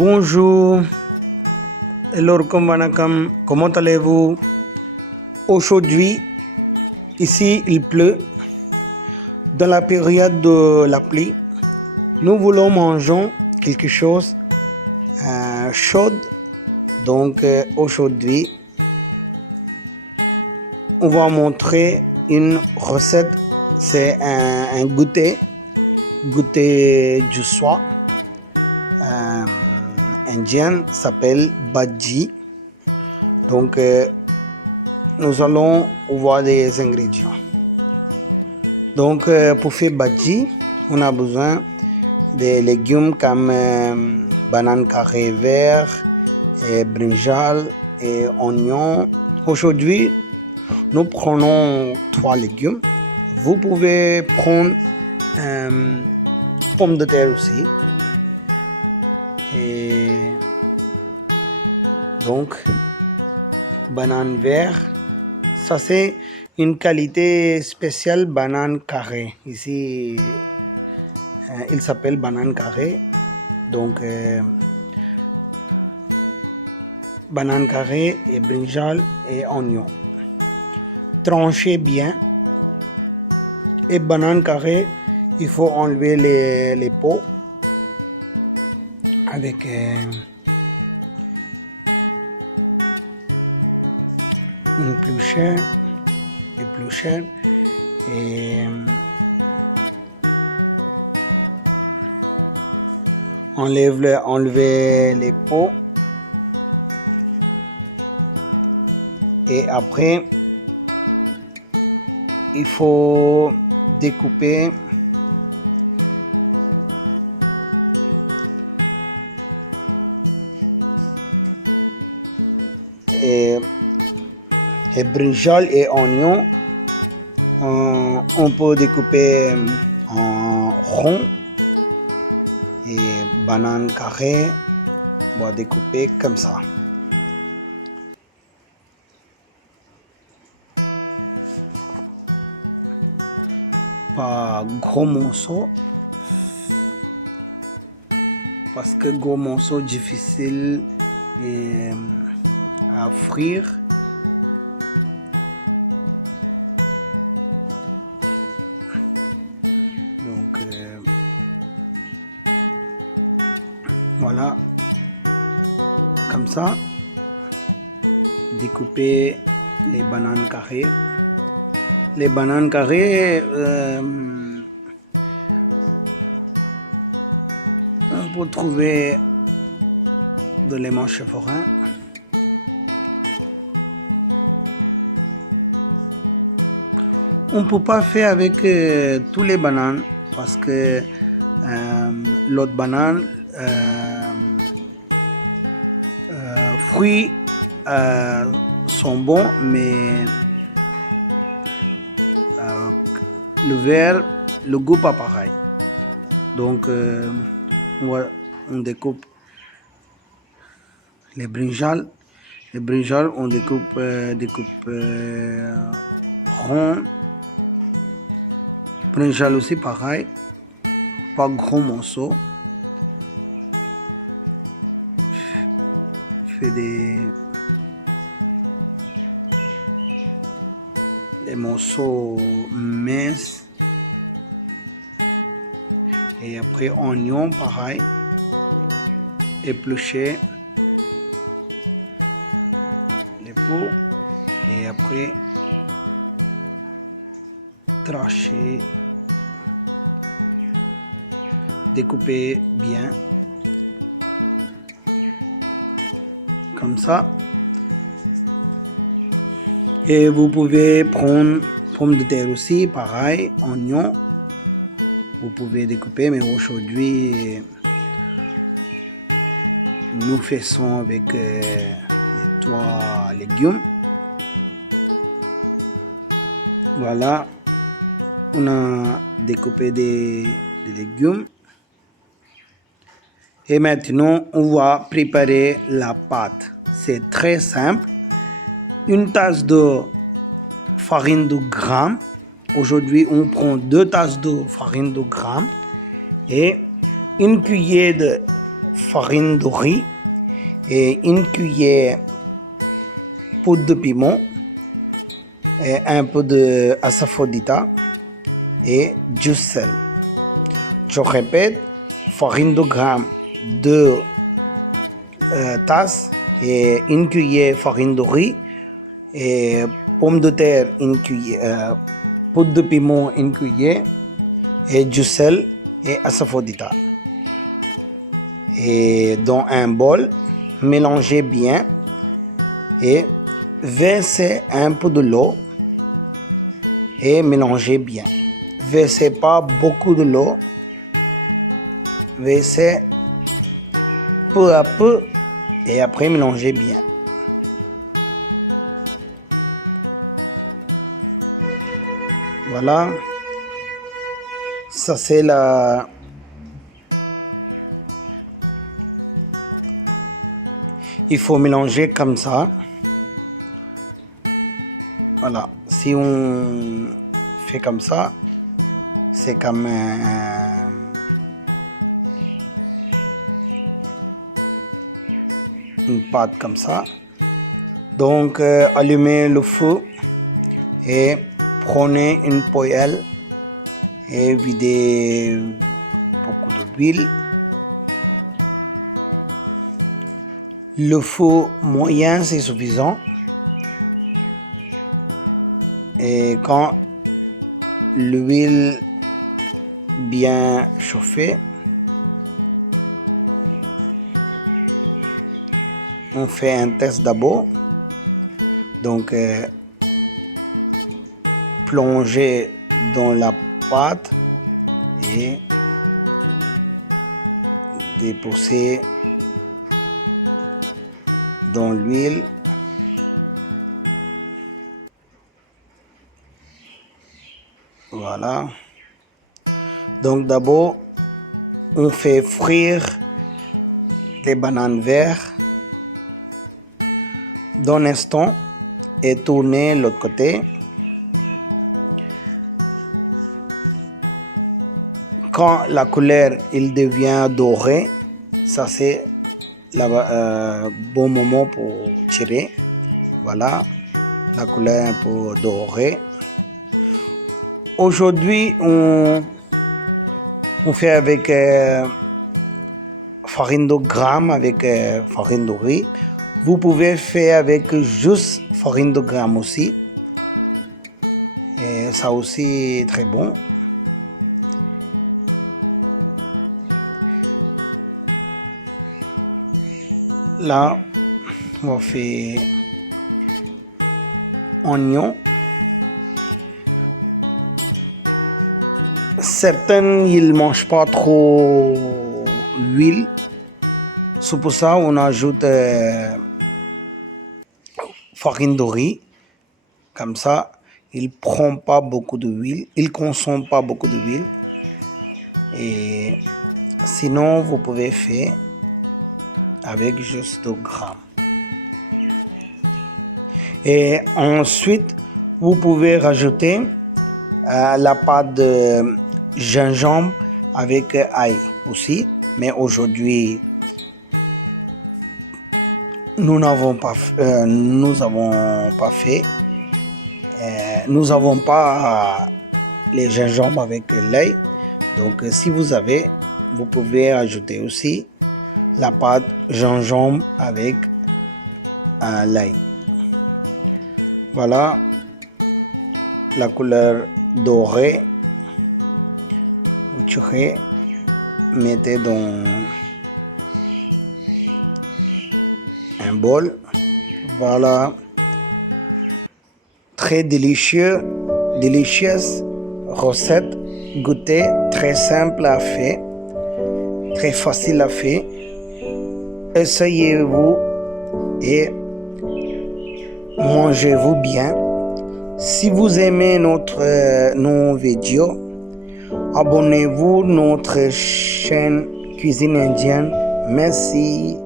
Bonjour, Elorkom Vanakam, comment allez-vous? Aujourd'hui, ici il pleut. Dans la période de la pluie, nous voulons manger quelque chose chaud. Donc aujourd'hui, on va montrer une recette. C'est un goûter du soir. Indien s'appelle bhaji. Donc nous allons voir les ingrédients. Donc pour faire bhaji, on a besoin des légumes comme banane carré vert, et brinjal et oignon. Aujourd'hui, nous prenons 3 légumes. Vous pouvez prendre pommes de terre aussi. Et donc, banane vert, ça c'est une qualité spéciale banane carré. Ici, il s'appelle banane carré. Donc, banane carré et brinjal et oignon. Tranchez bien. Et banane carré, il faut enlever les peaux avec une épluchette et enlever les peaux et après il faut découper et brinjal et oignon, on peut découper en rond et banane carré, on va découper comme ça. Pas gros morceaux parce que gros morceaux difficile à frire. Donc voilà, comme ça, découper les bananes carrées. Les bananes carrées, on peut trouver de l'aimant forain. On ne peut pas faire avec tous les bananes parce que l'autre banane, fruits sont bons, mais le vert, le goût pas pareil. Donc on découpe les brinjals. Les brinjals, on découpe rond. Brinjal aussi pareil, pas gros morceaux. Fais des morceaux minces. Et après oignon pareil, éplucher les peaux et après trancher, découper bien comme ça. Et vous pouvez prendre pommes de terre aussi pareil, oignon, vous pouvez découper, mais aujourd'hui nous faisons avec les 3 légumes. Voilà, on a découpé des légumes. Et maintenant, on va préparer la pâte. C'est très simple. Une tasse de farine de gramme. Aujourd'hui, on prend 2 tasses de farine de gramme et une cuillère de farine de riz et une cuillère poudre de piment et un peu de asafoetida et du sel. Je répète, farine de gramme 2 tasses et une cuillère farine de riz et pomme de terre une cuillère, poudre de piment une cuillère et du sel et asafoetida. Et dans un bol, mélangez bien et versez un peu de l'eau et mélangez bien. Versez pas beaucoup de l'eau, versez peu à peu et après mélangez bien. Voilà, ça c'est la... Il faut mélanger comme ça. Voilà, si on fait comme ça, c'est comme une pâte comme ça. Donc, allumez le feu et prenez une poêle et videz beaucoup d'huile. Le feu moyen, c'est suffisant. Et quand l'huile bien chauffée, on fait un test d'abord. Donc, plongez dans la pâte et déposez dans l'huile. Voilà. Donc d'abord, on fait frire les bananes vertes d'un instant et tourner l'autre côté. Quand la couleur il devient doré, ça c'est le bon moment pour tirer. Voilà, la couleur un peu dorée. Aujourd'hui, on fait avec farine de gramme, avec farine de riz. Vous pouvez faire avec juste farine de gramme aussi. Et ça aussi très bon. Là, on va faire oignon. Certains, ils ne mangent pas trop l'huile. C'est pour ça qu'on ajoute farine de riz. Comme ça, il ne prend pas beaucoup d'huile. Il ne consomme pas beaucoup d'huile. Et sinon, vous pouvez faire avec juste 2 grammes. Et ensuite, vous pouvez rajouter la pâte de gingembre avec ail aussi. Mais aujourd'hui, nous n'avons pas fait. Nous n'avons pas les gingembre avec l'ail. Donc, si vous avez, vous pouvez ajouter aussi la pâte gingembre avec l'ail. Voilà la couleur dorée. Vous tirez, mettez dans un bol. Voilà, très délicieuse recette, goûter, très simple à faire, très facile à faire. Essayez-vous et mangez-vous bien. Si vous aimez nos vidéos, abonnez-vous à notre chaîne Cuisine Indienne. Merci.